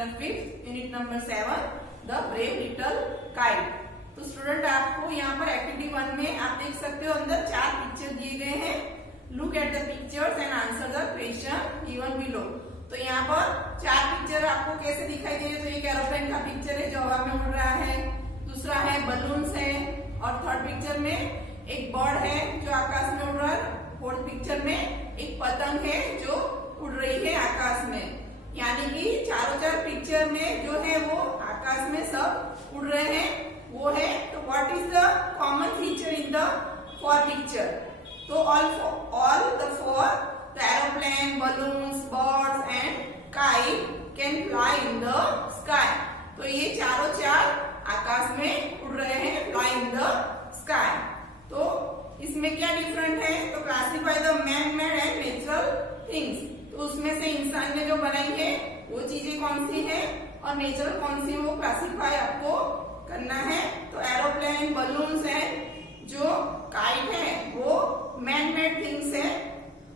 Standard 5 unit number 7 the brave little kite. तो student आपको यहाँ पर एक्टिविटी 1 में आप देख सकते हो अंदर 4 पिक्चर दिए गए हैं। Look at the pictures and answer the question given below. तो यहाँ पर 4 पिक्चर आपको कैसे दिखाई दे रहे हैं। तो एक एरोप्लेन का पिक्चर है जो हवा में उड़ रहा है, दूसरा है बलून्स है, और थर्ड पिक्चर में एक बर्ड है जो आकाश में उड़ रहा है, फोर्थ पिक्चर में एक पतंग है जो उड़ रही है आकाश में। यानी कि चारों पिक्चर में जो है वो आकाश में सब उड़ रहे हैं वो है। तो what is the common feature in the 4 picture. तो all the 4 the aeroplane, balloons, birds and kite can fly in the sky. तो ये चार आकाश में उड़ रहे हैं, फ्लाई इन द स्काई। तो इसमें क्या डिफरेंट है। तो classify the man made and natural things. तो उसमें से इंसान ने जो बनाई है वो चीजें कौन सी है और नेचुरल कौन सी है वो क्लासिफाई आपको करना है। तो एरोप्लेन, बलून्स है, जो काइट है वो मैन मेड थिंग्स है,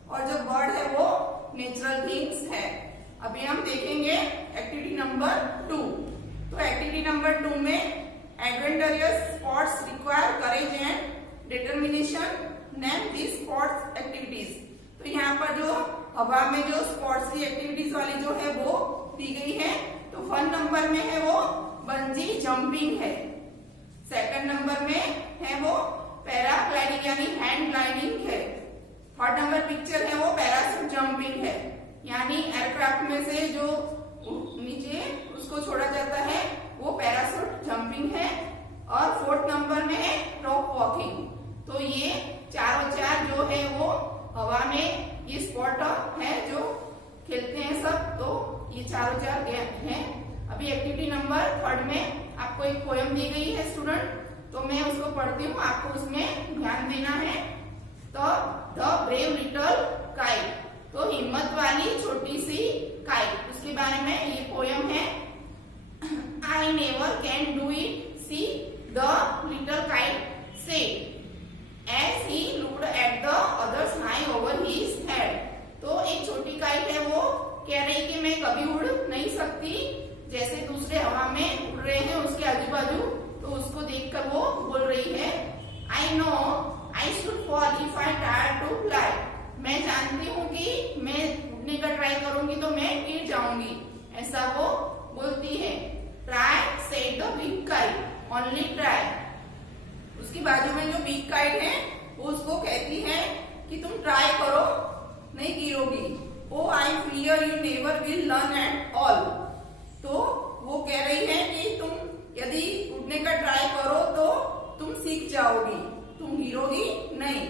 और जो बर्ड है वो नेचुरल थिंग्स है। अभी हम देखेंगे एक्टिविटी नंबर 2। तो एक्टिविटी नंबर 2 में adventurous sports require courage and determination, name this sports activities. तो यहाँ पर जो हवा में जो स्पोर्ट्स की एक्टिविटीज वाली जो है वो दी गई है। तो 1 नंबर में है वो बंजी जंपिंग है, 2nd नंबर में है वो पैराग्लाइडिंग यानी हैंड ग्लाइडिंग है, 3rd नंबर पिक्चर है वो पैराशूट जंपिंग है यानी एयरक्राफ्ट में से जो नीचे उसको छोड़ा जाता है वो पैराशूट जंपिंग है, और 4th नंबर में है रॉक वॉकिंग। तो ये चार जो है वो हवा में ये स्पॉट है जो खेलते हैं सब। तो ये चार हैं। अभी एक्टिविटी नंबर 3 में आपको एक पोयम दी गई है स्टूडेंट, तो मैं उसको पढ़ती हूँ, आपको उसमें ध्यान देना है। तो द ब्रेव लिटिल काइट, तो हिम्मत वाली छोटी सी काइट, उसके बारे में ये पोयम है। I never can do it, see the little kite said as he looked at the others flying over his head। तो एक छोटी काइट है वो कह रही कि मैं कभी उड़ नहीं सकती, जैसे दूसरे हवा में उड़ रहे हैं उसके आजू बाजू, तो उसको देखकर वो बोल रही है I know I should fall if I try to fly। मैं जानती हूँ कि मैं उड़ने का ट्राई करूंगी तो मैं गिर जाऊंगी, ऐसा वो बोलती है। Try said the big kite, only try। उसकी बाजू में जो बिग काइट है वो उसको कहती है कि तुम ट्राई करो, नहीं गिरोगी। Oh I fear you never will learn at all. तो वो कह रही है कि तुम यदि उड़ने का ट्राई करो तो तुम सीख जाओगी, तुम गिरोगी नहीं।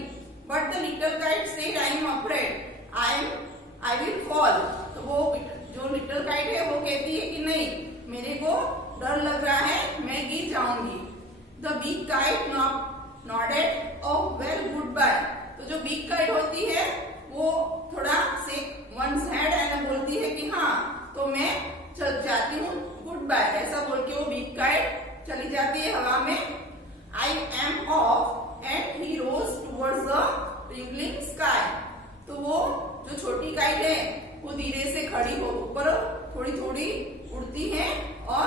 But the little kite said I am afraid, I will fall. तो वो जो लिटिल काइट है वो कहती है कि नहीं, मेरे को डर लग रहा है, मैं गिर जाऊंगी। The big kite nodded oh well goodbye। तो जो बिग काइट होती है वो थोड़ा शेक वंस हेड एंड बोलती है कि हाँ तो मैं चल जाती हूँ, गुड बाय, ऐसा बोल के वो बिग काइट चली जाती है हवा में। I am off and he rose towards the twinkling sky। तो वो जो छोटी काइट है वो धीरे से खड़ी हो ऊपर थोड़ी थोड़ी उड़ती है और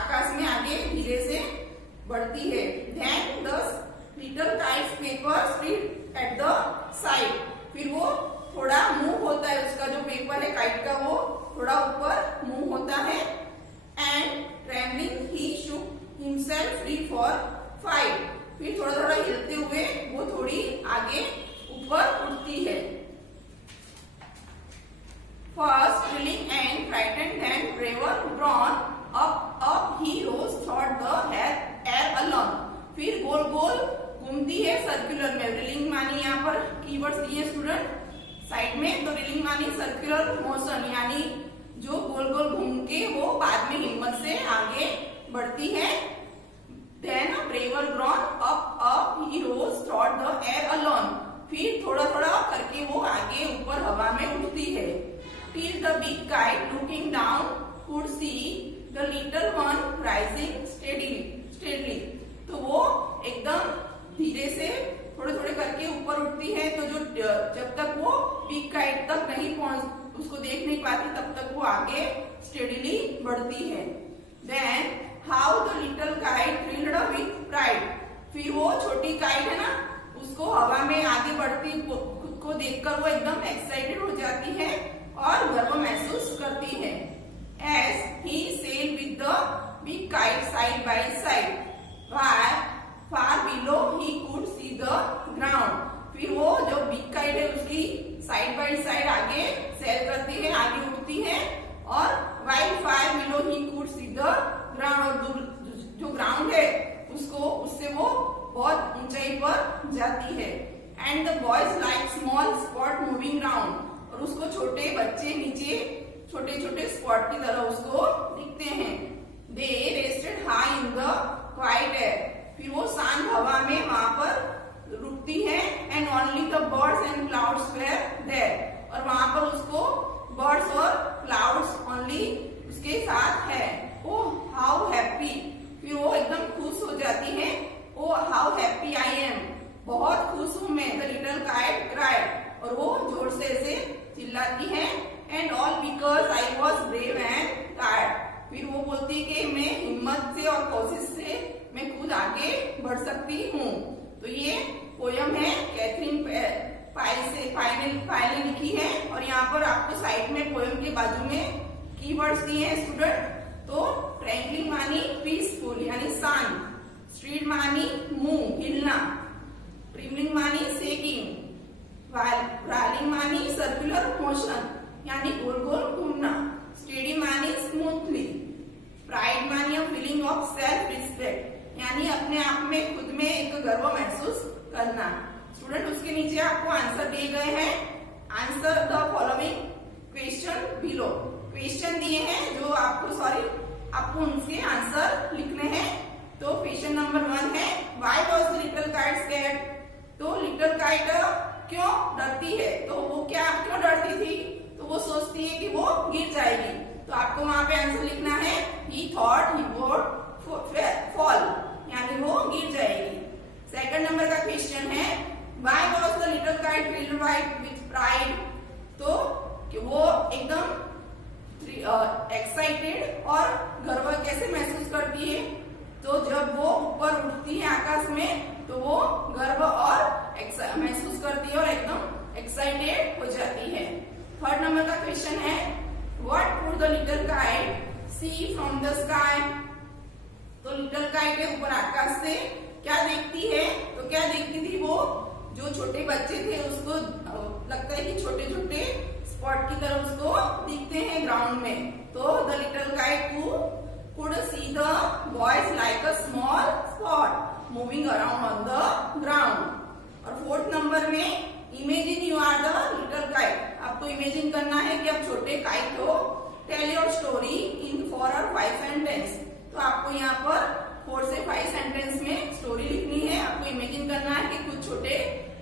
आकाश में आगे धीरे से बढ़ती है। Then the little kite's paper slid at the side। फिर वो थोड़ा मूव होता है, उसका जो पेपर है काइट का वो थोड़ा ऊपर मूव होता है। And trembling he shook himself free for flight। फिर थोड़ा थोड़ा हिलते हुए वो थोड़ी आगे ऊपर उठती है। First thrilling and frightened, then braver drawn up he rose through the air alone। फिर गोल गोल घूमती है सर्कुलर में। रिलिंग मानी यहाँ पर कीवर्ड्स दिए स्टूडेंट साइड में। तो रिलिंग मानी सर्कुलर मोशन, यानी जो गोल गोल घूम के वो बाद में हिम्मत से आगे बढ़ती है। Then braver grown up he rose through the air alone। फिर थोड़ा थोड़ा करके वो आगे ऊपर हवा में उठती है। Till the big kite looking down could see the little one rising steadily। तो वो एकदम धीरे से थोड़े थोड़े करके ऊपर उठती है। तो जो जब तक वो बिग काइट साइड तक नहीं पहुंच उसको देख नहीं पाती तब तक वो आगे स्टेडीली बढ़ती है। Then how the little kite thrilled with pride, फिर वो छोटी काइट है ना उसको हवा में आगे बढ़ती खुद को देखकर वो एकदम एक्साइटेड हो जाती है और गर्व महसूस करती है। As he sailed with the big kite side by side, while far below he could see the ground, फिर वो जो बिग काइट है उसकी साइड बाय साइड आगे सैर करती है, आगे उड़ती है और while far below he could see the ground, और जो ग्राउंड है उससे वो बहुत ऊंचाई पर जाती है। And the boys like small spot moving round, और उसको छोटे बच्चे नीचे छोटे छोटे स्पॉट की तरह उसको दिखते हैं। They rested high in the quiet air, फिर वो शांत हवा में वहां पर रुकती है। And only the birds and clouds were there, और वहां पर उसको बर्ड्स और क्लाउड्स ओनली उसके साथ है। ओ हाउ हैप्पी, फिर वो एकदम खुश हो जाती है। ओ हाउ हैप्पी आई एम, बहुत खुश हूं मैं। द लिटिल काइट क्राइड, और वो जोर से ऐसे चिल्लाती है। And all because I was brave and tired, फिर वो बोलती है कि मैं हिम्मत से और कोशिश से मैं खुद आगे बढ़ सकती हूँ। तो ये पोयम है कैथरीन पाई ने लिखी है। और यहाँ पर आपको साइड में पोयम के बाजू में कीवर्ड्स दिए हैं स्टूडेंट। तो ट्रैंकलिंग मानी पीसफुल यानी शांत, स्ट्रीट मानी मूव हिलना, ट्रिमलिंग मानी सेकिंग, रॉलिंग मानी सर्कुलर मोशन यानी गोल गोल घूमना, स्टेडी मानी स्मूथली, प्राइड मानी a feeling of self respect यानी अपने आप में खुद में एक गर्व महसूस करना। स्टूडेंट उसके नीचे आपको आंसर दिए गए हैं। Answer the following question below, question दिए हैं जो आपको उनके आंसर लिखने हैं। तो क्वेश्चन नंबर 1 है why was the little kite scared, तो लिटिल काइट क्यों डरती है, तो वो क्यों डरती थी, तो वो सोचती है कि वो गिर जाएगी। तो आपको वहां पे आंसर लिखना है ही थॉट ही वुड फॉल यानी वो गिर जाएगी। सेकंड नंबर का क्वेश्चन है why was the little kite field with pride, तो कि वो एकदम एक्साइटेड और गर्व कैसे महसूस करती है, तो जब वो ऊपर उठती है आकाश में तो वो गर्व और महसूस करती है और एकदम एक्साइटेड हो जाती है। थर्ड नंबर का क्वेश्चन है what could the little kite see from the sky, तो लिटिल काइट के ऊपर आकाश से क्या देखती है, तो क्या देखती थी वो जो छोटे बच्चे थे उसको लगता है कि छोटे छोटे स्पॉट की तरह उसको दिखते हैं ग्राउंड में। तो the little kite could see the boys like a small spot moving around on the ground। और फोर्थ नंबर में imagine you are the little kite, आपको इमेजिन करना है कि आप छोटे काइट हो। टेल योर स्टोरी इन 4 और 5 सेंटेंस, तो आपको यहाँ पर 4 से 5 सेंटेंस में स्टोरी लिखनी है। आपको इमेजिन करना है कि कुछ छोटे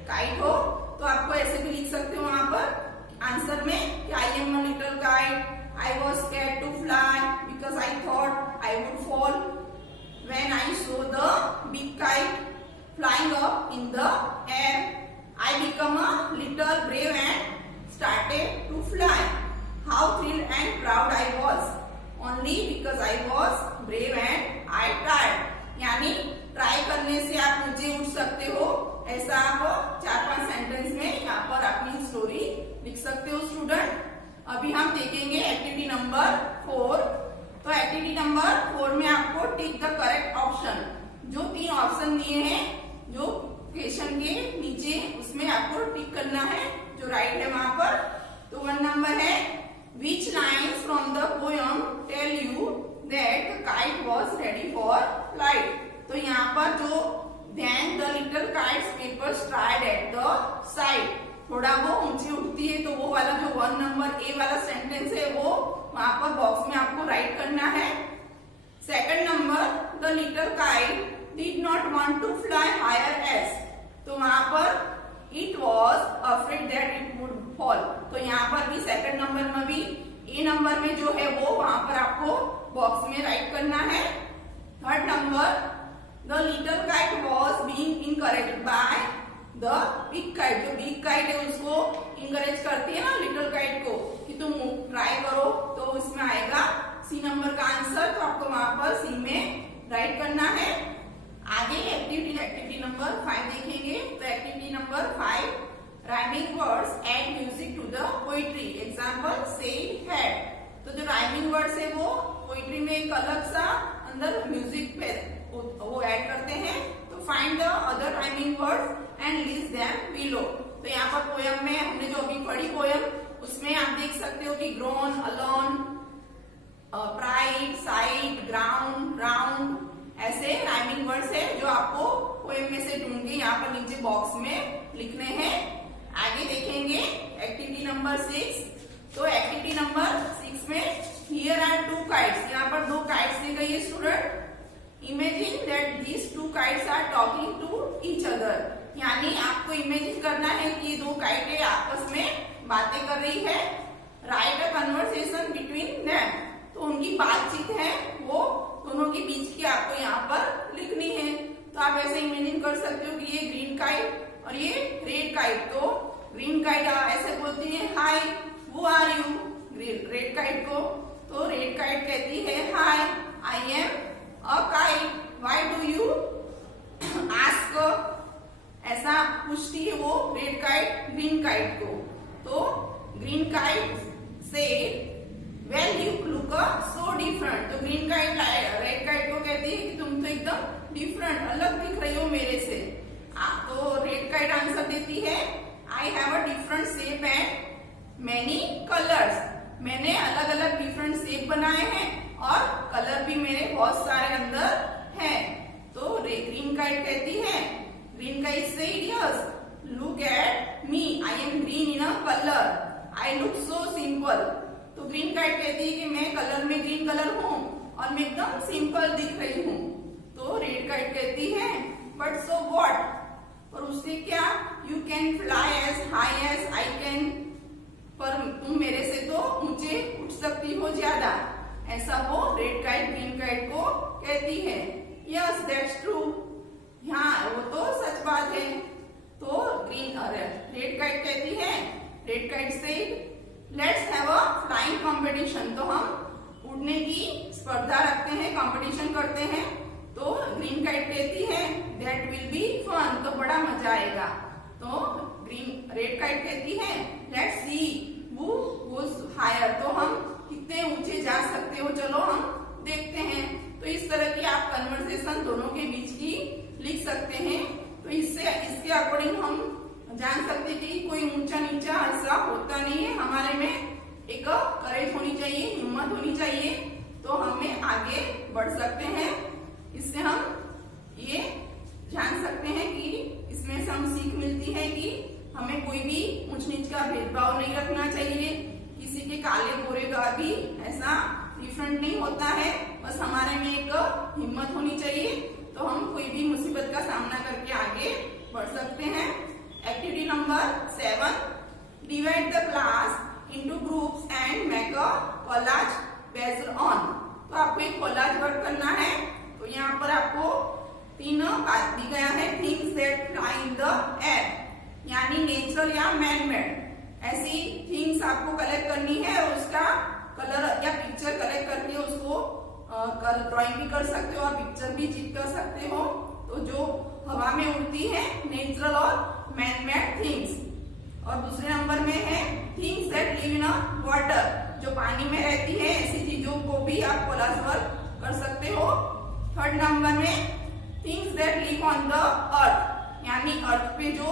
काइट हो, तो आपको ऐसे भी लिख सकते हो वहां पर आंसर में कि आई am a little kite, I was scared to fly because I thought I would fall. When I saw the big kite flying up in the air, I became a little brave and started to fly. How thrilled and proud I was, only because I was brave and I tried. यानी try करने से आप नीचे उठ सकते हो, ऐसा आप 4-5 सेंटेंस में यहाँ पर अपनी स्टोरी लिख सकते हो स्टूडेंट। अभी हम देखेंगे एक्टिविटी नंबर 4। तो एक्टिविटी नंबर 4 में आपको टिक द करेक्ट ऑप्शन, जो 3 ऑप्शन दिए हैं जो क्वेश्चन के नीचे उसमें आपको टिक करना है जो राइट है वहां पर। तो 1 नंबर है which lines from the poem tell you that the kite was ready for flight, तो यहाँ पर जो then the little kite's papers tried at the side, थोड़ा वो ऊंची उठती है, तो वो वाला जो 1 नंबर ए वाला सेंटेंस है वो वहां पर बॉक्स में आपको राइट करना है। Second number the little kite did not want to fly higher as, तो वहां पर it was afraid that it would fall, तो यहाँ पर भी सेकंड नंबर में भी ए नंबर में जो है वो वहां पर आपको बॉक्स में राइट करना है। Third number the little kite was being encouraged by the big kite, जो बिग काइट है उसको इंकरेज करती है ना लिटिल काइट को कि तुम ट्राई करो, तो उसमें आएगा सी नंबर का आंसर। तो आपको वहां पर सी में राइट करना है। आगे एक्टिविटी नंबर 5 देखेंगे। तो activity number 5, rhyming words add music to the poetry. Example said, had. तो जो राइमिंग वर्ड्स है वो पोइट्री में एक अलग सा अंदर म्यूजिक पे वो ऐड करते हैं। तो find the other rhyming words and list them below. तो यहाँ पर पोयम में हमने जो अभी पढ़ी पोयम, उसमें आप देख सकते हो कि grown, alone, pride, side, ground, round, ऐसे राइमिंग वर्ड्स है जो आपको पोएम में से ढूंढ के यहाँ पर नीचे बॉक्स में लिखने हैं। आगे देखेंगे एक्टिविटी नंबर 6। तो एक्टिविटी नंबर 6 में हियर आर 2 काइट्स। यहाँ पर 2 काइट्स दी गई है student. Imagine that these 2 kites are talking to each other. यानी आपको इमेजिन करना है कि ये 2 काइटें आपस में बातें कर रही है। Right a conversation between them. तो उनकी बातचीत है वो दोनों के बीच की आपको यहाँ पर लिखनी है। तो आप ऐसे इमेजिन कर सकते हो कि ये ग्रीन काइट और ये रेड काइट। तो ग्रीन काइट ऐसे बोलती है hi who are you, red kite को। तो रेड काइट कहती है hi I am a kite, why do you ask. ऐसा पूछती है वो रेड काइट ग्रीन काइट को। तो ग्रीन काइट से well you look so different. तो ग्रीन काइट रेड काइट को कहती है कि तुम तो एकदम डिफरेंट, अलग दिख रही हो मेरे से। तो रेड काइट आंसर देती है I have a different shape and many colours. मैंने अलग अलग डिफरेंट शेप बनाए हैं और कलर भी मेरे बहुत सारे अंदर हैं। तो ग्रीन काइट कहती है, ग्रीन काइट से yes look at me, I am green in a colour, I look so simple. तो ग्रीन काइट कहती है कि मैं कलर में ग्रीन कलर हूँ और मैं एकदम सिंपल दिख रही हूँ। तो रेड काइट कहती है बट सो व्हाट, और उससे क्या, you can fly as high as I can, पर तुम मेरे से तो ऊंचे उठ सकती हो ज्यादा। ऐसा वो रेड काइट ग्रीन काइट को कहती है। यस दैट्स ट्रू, हाँ वो तो सच बात है। तो रेड काइट कहती है, रेड काइट से let's have a flying competition. तो हम उड़ने की स्पर्धा रखते हैं, कंपटीशन करते हैं। तो ग्रीन काइट कहती है दैट विल बी फन, तो बड़ा मजा आएगा। तो रेड काइट कहती है let's see who goes higher. तो हम कितने ऊंचे जा सकते हो, चलो हम देखते हैं। तो इस तरह की आप कन्वर्सेशन दोनों के बीच की लिख सकते हैं। तो इसके अकॉर्डिंग हम जान सकते हैं कि कोई ऊंचा नीचा ऐसा होता नहीं है। हमारे में एक करेज होनी चाहिए, हिम्मत होनी चाहिए, तो हमें आगे बढ़ सकते हैं। इससे हम ये जान सकते हैं कि इसमें से हम सीख मिलती है कि हमें कोई भी ऊंच नीच का भेदभाव नहीं रखना चाहिए। किसी के काले गोरे का भी ऐसा डिफरेंट नहीं होता है। बस हमारे में एक हिम्मत होनी चाहिए, तो हम कोई भी मुसीबत का सामना करके आगे बढ़ सकते हैं। Activity number 7, divide the class into groups and make a collage based on. तो आपको एक कोलाज वर्क करना है। तो यहाँ पर आपको 3 बात दी गया है, things that fly in the air, यानी नेचुरल या मैन मेड ऐसी थिंग्स आपको कलेक्ट करनी है और उसका कलर या पिक्चर कलेक्ट करके उसको ड्राइंग भी कर सकते हो और पिक्चर भी चिप कर सकते हो। तो जो हवा में उड़ती है नेचुरल और मैन मेड थिंग्स। और दूसरे नंबर में है things that live in water, जो पानी में रहती है ऐसी चीजों को भी आप कोलाज वर्क कर सकते हो। थर्ड नंबर में things that live on the earth, यानी अर्थ पे जो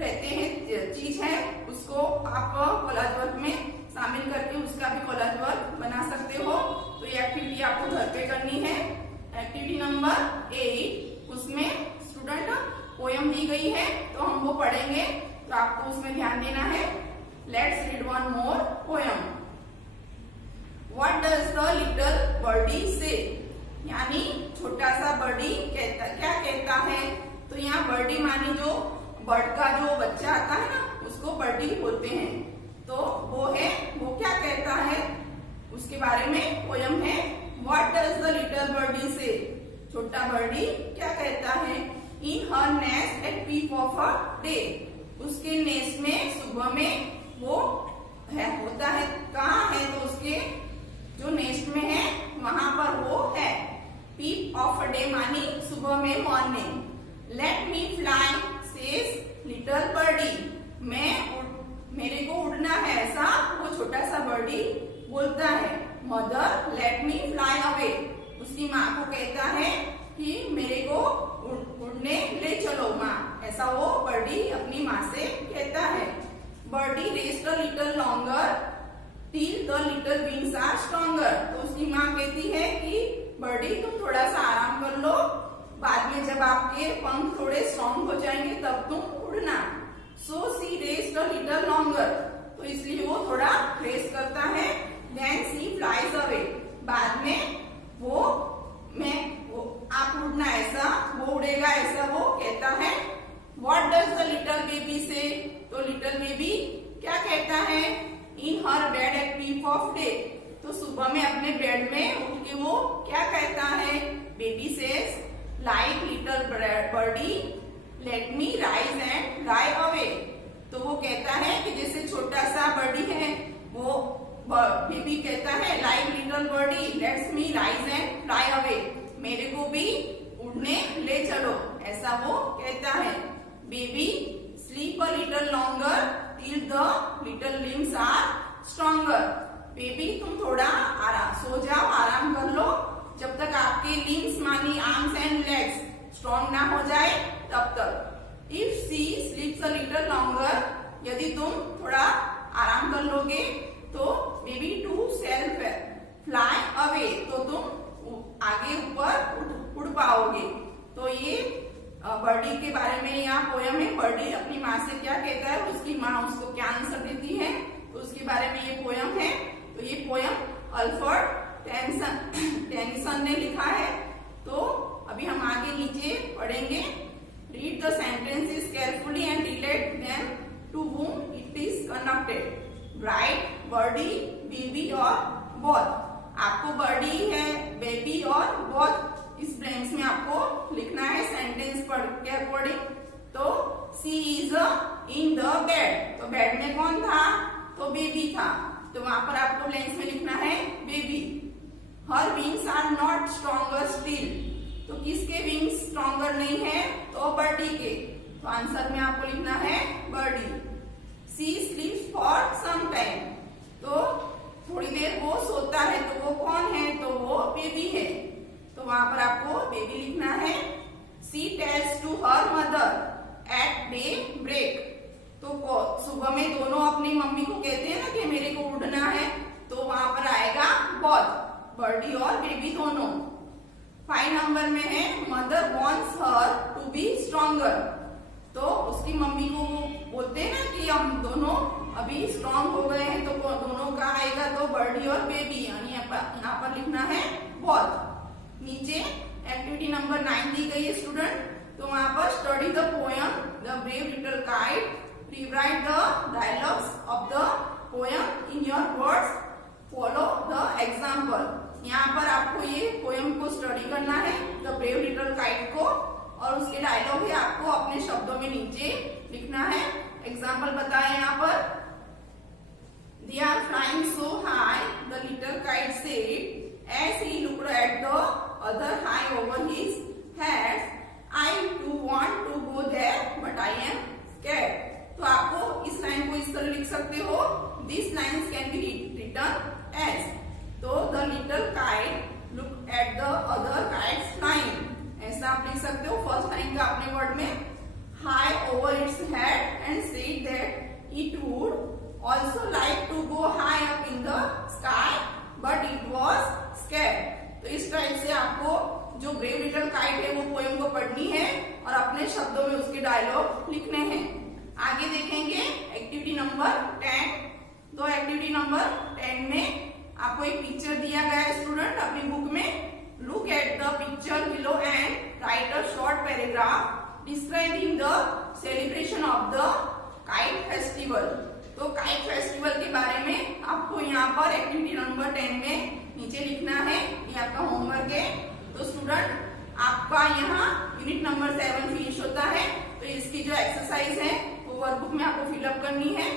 रहते हैं चीज है उसको आप कोलाज वर्क में शामिल करके उसका भी कोलाज वर्क बना सकते हो। तो ये एक्टिविटी आपको घर पे करनी है। एक्टिविटी नंबर 8, उसमें स्टूडेंट पोयम दी गई है, तो हम वो पढ़ेंगे, तो आपको उसमें ध्यान देना है। Let's read one more poem. What does the little birdie say, यानी छोटा सा बर्डी क्या कहता है। तो यहाँ बर्डी मानी जो बर्ड का जो बच्चा आता है ना, उसको बर्डी बोलते हैं। तो वो क्या कहता है उसके बारे में पोयम है। What does the little birdie say, छोटा बर्डी क्या कहता है। In her nest at peep of a day, उसके नेस्ट में सुबह में वो होता है कहाँ है, तो उसके जो नेस्ट में है वहां पर वो है। पीप ऑफ अ डे मानी सुबह में, morning. Let me fly says little birdie, मेरे को उड़ना है, ऐसा वो छोटा सा बर्डी बोलता है। Mother late me fly away, उसकी माँ को कहता है कि मेरे को उड़ने ले चलो माँ, ऐसा वो बर्डी अपनी माँ से कहता है। Birdie rest a little longer till the little wings are stronger, तो उसकी माँ कहती है कि बर्डी तुम थोड़ा सा आराम कर लो, बाद में जब आपके पंख थोड़े स्ट्रॉन्ग हो जाएंगे तब तुम उड़ना। सो सी रेस्ट अ लिटिल लॉन्गर, तो इसलिए वो थोड़ा रेस्ट करता है। देन सी फ्लाइज अवे, बाद में वो आप उड़ना, ऐसा वो उड़ेगा, ऐसा वो कहता है। What does the little baby say? तो लिटिल बेबी क्या कहता है? In her bed at peep of day, तो सुबह में अपने बेड में उठ के वो क्या कहता है? Baby says, like little birdie, let me rise and fly away, तो वो कहता है कि जैसे छोटा सा बर्डी है, वो बेबी कहता है like little birdie let's me rise and fly away, मेरे को भी उड़ने ले चलो, ऐसा वो कहता है। Baby sleep a little longer till the little limbs are stronger, baby तुम थोड़ा सो जाओ, आराम कर लो, जब तक आपके लिम्स मानी आर्म्स एंड लेग्स स्ट्रॉन्ग ना हो जाए तब तक। If she sleeps a little longer, यदि तुम थोड़ा आराम कर लोगे तो baby too shall fly away, तो तुम आगे ऊपर उड़ पाओगे। तो ये बर्डी के बारे में यहाँ पोयम है। बर्डी अपनी माँ से क्या कहता है, उसकी माँ उसको क्या आंसर देती है, तो उसके बारे में ये पोयम है। तो ये पोयम अल्फ्रेड टेनिसन ने लिखा है। तो अभी हम आगे नीचे पढ़ेंगे। Read the sentences carefully and relate them to whom it is connected. Write birdie, baby और बोथ। आपको बर्डी है, बेबी और बोथ, इस ब्लैंक्स में आपको लिखना है सेंटेंस पढ़ के अकॉर्डिंग। तो she is in the bed, तो बेड में कौन था, तो बेबी था, तो वहां पर आपको ब्लैंक्स में लिखना है baby. Her wings are not stronger still, तो किसके विंग्स स्ट्रॉन्गर नहीं है, तो बर्डी के, तो आंसर में आपको लिखना है birdie. She sleeps for some time, तो थोड़ी देर वो सोता है, तो वो कौन है, तो वो बेबी है, तो वहां पर आपको बेबी लिखना है। She tells to her mother at daybreak, तो सुबह में दोनों अपनी मम्मी को कहते हैं ना कि मेरे को उड़ना है, तो वहां पर आएगा बोथ, बर्डी और बेबी दोनों। 5 नंबर में है mother wants her to be stronger, तो उसकी मम्मी को बोलते हैं ना कि हम दोनों अभी स्ट्रॉन्ग हो गए हैं, तो दोनों का आएगा, तो बर्डी और बेबी, यानी यहाँ पर लिखना है बोथ। नीचे एक्टिविटी नंबर 9 दी गई है स्टूडेंट, तो वहां पर study the poem the brave little kite, rewrite the dialogues of the poem in your words, follow the example. यहाँ पर आपको ये पोयम को स्टडी करना है, द ब्रेव लिटिल काइट को, और उसके डायलॉग है आपको अपने शब्दों में नीचे लिखना है। एग्जाम्पल बताए यहाँ पर, they are flying so high the little kite said as he looked at the other high over his head, I too want to go there but I am scared। तो आपको इस लाइन को इस तरह लिख सकते हो, these lines can be written as, तो the little kite looked at the other kites flying, ऐसा आप लिख सकते हो। फर्स्ट लाइन का अपने वर्ड में high over its head and said that it would also like to go high up in the sky but it was scared। तो इस टाइप से आपको जो ब्रेव लिटिल काइट है वो पोएम को पढ़नी है और अपने शब्दों में उसके डायलॉग लिखने हैं। आगे देखेंगे एक्टिविटी नंबर 10। तो एक्टिविटी नंबर 10 में आपको एक पिक्चर दिया गया है स्टूडेंट अपनी बुक में। Look at the picture below and right a short paragraph describing the celebration of the kite festival. तो काइट फेस्टिवल के बारे में आपको यहाँ पर एक्टिविटी नंबर 10 में नीचे लिखना है, ये आपका होमवर्क है। तो स्टूडेंट आपका यहाँ यूनिट नंबर 7 फिनिश होता है, तो इसकी जो एक्सरसाइज है वो वर्कबुक में आपको फिलअप करनी है।